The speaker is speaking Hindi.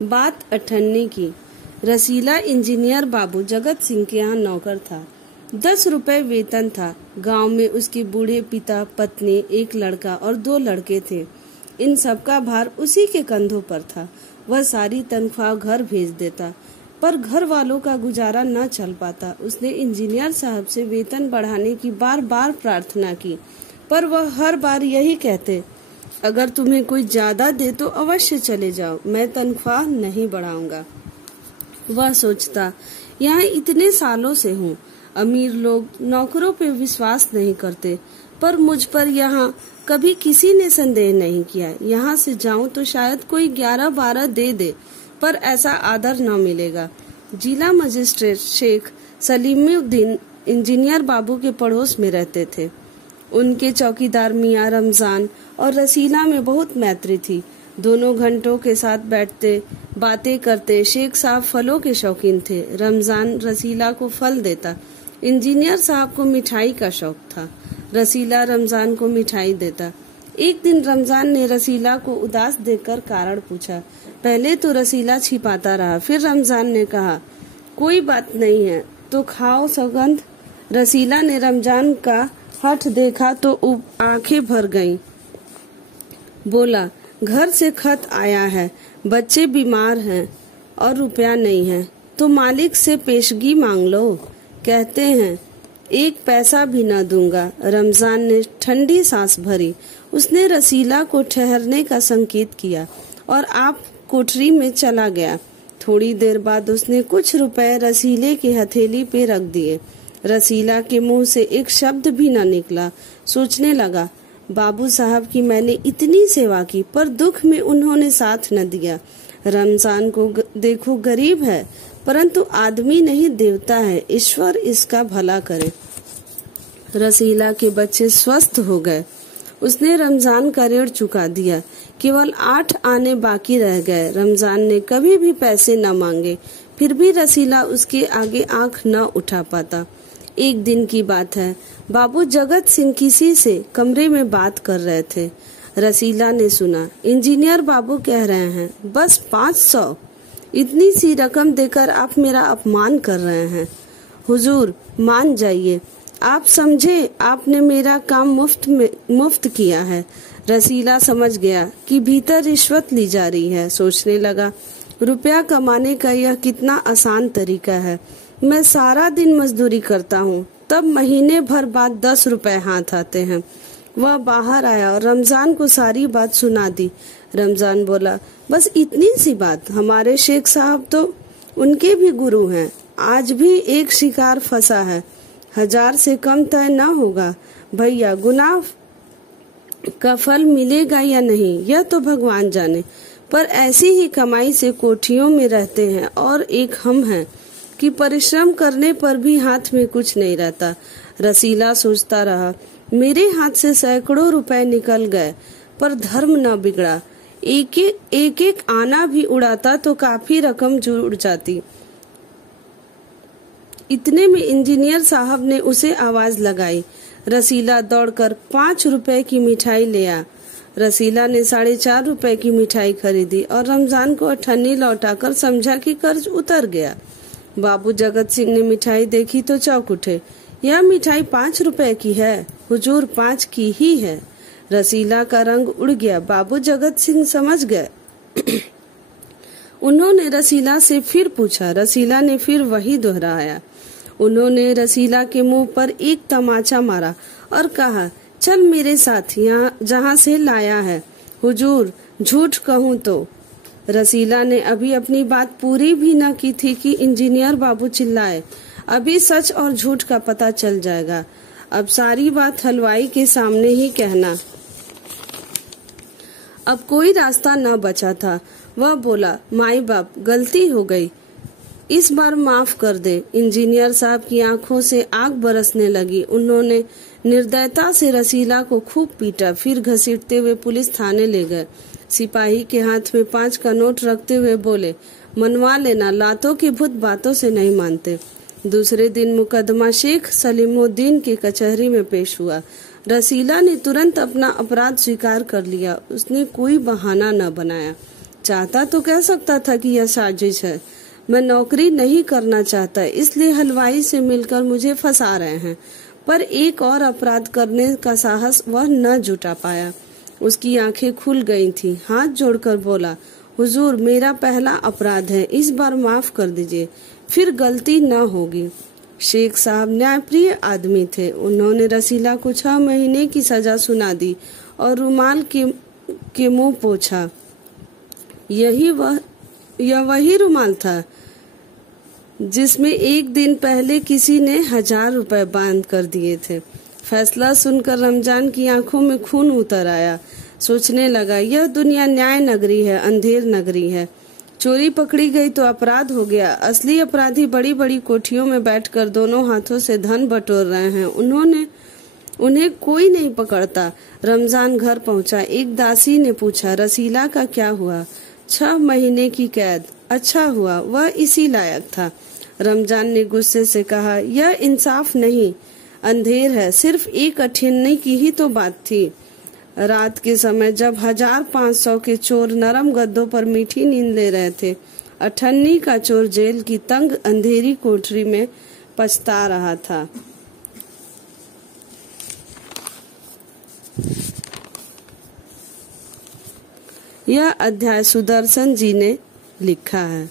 बात अठन्नी की। रसीला इंजीनियर बाबू जगत सिंह के यहाँ नौकर था। 10 रुपए वेतन था। गांव में उसके बूढ़े पिता, पत्नी, एक लड़का और 2 लड़के थे। इन सबका भार उसी के कंधों पर था। वह सारी तनख्वाह घर भेज देता, पर घर वालों का गुजारा न चल पाता। उसने इंजीनियर साहब से वेतन बढ़ाने की बार बार प्रार्थना की, पर वह हर बार यही कहते, अगर तुम्हें कोई ज्यादा दे तो अवश्य चले जाओ, मैं तनख्वाह नहीं बढ़ाऊंगा। वह सोचता, यहाँ इतने सालों से हूँ, अमीर लोग नौकरों पे विश्वास नहीं करते, पर मुझ पर यहाँ कभी किसी ने संदेह नहीं किया। यहाँ से जाऊं तो शायद कोई 11-12 दे, पर ऐसा आदर न मिलेगा। जिला मजिस्ट्रेट शेख सलीमुद्दीन इंजीनियर बाबू के पड़ोस में रहते थे। उनके चौकीदार मियाँ रमजान और रसीला में बहुत मैत्री थी। दोनों घंटों के साथ बैठते, बातें करते। शेख साहब फलों के शौकीन थे। रमजान रसीला को फल देता। इंजीनियर साहब को मिठाई का शौक था। रसीला रमजान को मिठाई देता। एक दिन रमजान ने रसीला को उदास देखकर कारण पूछा। पहले तो रसीला छिपाता रहा, फिर रमजान ने कहा, कोई बात नहीं है तो खाओ सौगंध। रसीला ने रमजान का हठ देखा तो आंखें भर गईं। बोला, घर से खत आया है, बच्चे बीमार हैं और रुपया नहीं है, तो मालिक से पेशगी मांग लो। कहते हैं 1 पैसा भी न दूंगा। रमजान ने ठंडी सांस भरी। उसने रसीला को ठहरने का संकेत किया और आप कोठरी में चला गया। थोड़ी देर बाद उसने कुछ रुपए रसीले की हथेली पे रख दिए। रसीला के मुंह से एक शब्द भी न निकला। सोचने लगा, बाबू साहब की मैंने इतनी सेवा की, पर दुख में उन्होंने साथ न दिया। रमजान को देखो गरीब है, परंतु आदमी नहीं देवता है, ईश्वर इसका भला करे। रसीला के बच्चे स्वस्थ हो गए। उसने रमजान का ऋण चुका दिया। केवल 8 आने बाकी रह गए। रमजान ने कभी भी पैसे न मांगे, फिर भी रसीला उसके आगे आंख न उठा पाता। एक दिन की बात है, बाबू जगत सिंह किसी से कमरे में बात कर रहे थे। रसीला ने सुना, इंजीनियर बाबू कह रहे हैं, बस 500। इतनी सी रकम देकर आप मेरा अपमान कर रहे हैं। हुजूर मान जाइए, आप समझे आपने मेरा काम मुफ्त किया है। रसीला समझ गया कि भीतर रिश्वत ली जा रही है। सोचने लगा, रुपया कमाने का यह कितना आसान तरीका है। मैं सारा दिन मजदूरी करता हूँ, तब महीने भर बाद 10 रुपए हाथ आते हैं। वह बाहर आया और रमजान को सारी बात सुना दी। रमजान बोला, बस इतनी सी बात, हमारे शेख साहब तो उनके भी गुरु हैं। आज भी एक शिकार फंसा है, 1000 से कम तय न होगा। भैया, गुनाह का फल मिलेगा या नहीं यह तो भगवान जाने, पर ऐसी ही कमाई से कोठियों में रहते हैं। और एक हम हैं कि परिश्रम करने पर भी हाथ में कुछ नहीं रहता। रसीला सोचता रहा, मेरे हाथ से सैकड़ों रुपए निकल गए, पर धर्म न बिगड़ा। एक आना भी उड़ाता तो काफी रकम जुड़ जाती। इतने में इंजीनियर साहब ने उसे आवाज लगाई। रसीला दौड़कर 5 रुपए की मिठाई ले आ। रसीला ने 4.5 रुपए की मिठाई खरीदी और रमजान को अठन्नी लौटाकर समझा कि कर्ज उतर गया। बाबू जगत सिंह ने मिठाई देखी तो चौंक उठे। यह मिठाई 5 रुपए की है हुजूर, 5 की ही है। रसीला का रंग उड़ गया। बाबू जगत सिंह समझ गए। उन्होंने रसीला से फिर पूछा। रसीला ने फिर वही दोहराया। उन्होंने रसीला के मुंह पर एक तमाचा मारा और कहा, चल मेरे साथ, यहाँ जहाँ से लाया है। हुजूर झूठ कहूँ तो। रसीला ने अभी अपनी बात पूरी भी न की थी कि इंजीनियर बाबू चिल्लाए, अभी सच और झूठ का पता चल जाएगा। अब सारी बात हलवाई के सामने ही कहना। अब कोई रास्ता न बचा था। वह बोला, माई बाप, गलती हो गई, इस बार माफ कर दे। इंजीनियर साहब की आंखों से आग बरसने लगी। उन्होंने निर्दयता से रसीला को खूब पीटा, फिर घसीटते हुए पुलिस थाने ले गए। सिपाही के हाथ में 5 का नोट रखते हुए बोले, मनवा लेना, लातों के भूत बातों से नहीं मानते। दूसरे दिन मुकदमा शेख सलीमुद्दीन की कचहरी में पेश हुआ। रसीला ने तुरंत अपना अपराध स्वीकार कर लिया। उसने कोई बहाना न बनाया। चाहता तो कह सकता था कि यह साजिश है। मैं नौकरी नहीं करना चाहता, इसलिए हलवाई से मिलकर मुझे फंसा रहे हैं। पर एक और अपराध करने का साहस वह न जुटा पाया। उसकी आंखें खुल गई थीं। हाथ जोड़कर बोला, हुजूर, मेरा पहला अपराध है, इस बार माफ कर दीजिए, फिर गलती न होगी। शेख साहब न्यायप्रिय आदमी थे। उन्होंने रसीला को 6 महीने की सजा सुना दी और रुमाल के मुंह पोंछा। यह वही रुमाल था जिसमें एक दिन पहले किसी ने 1000 रुपए बांध कर दिए थे। फैसला सुनकर रमजान की आंखों में खून उतर आया। सोचने लगा, यह दुनिया न्याय नगरी है, अंधेर नगरी है। चोरी पकड़ी गई तो अपराध हो गया। असली अपराधी बड़ी बड़ी कोठियों में बैठकर दोनों हाथों से धन बटोर रहे हैं। उन्हें कोई नहीं पकड़ता। रमजान घर पहुंचा। एक दासी ने पूछा, रसीला का क्या हुआ? 6 महीने की कैद। अच्छा हुआ, वह इसी लायक था। रमजान ने गुस्से से कहा, यह इंसाफ नहीं, अंधेर है। सिर्फ एक अठन्नी की ही तो बात थी। रात के समय जब 1500 के चोर नरम गद्दों पर मीठी नींद ले रहे थे, अठन्नी का चोर जेल की तंग अंधेरी कोठरी में पछता रहा था। यह अध्याय सुदर्शन जी ने लिखा है।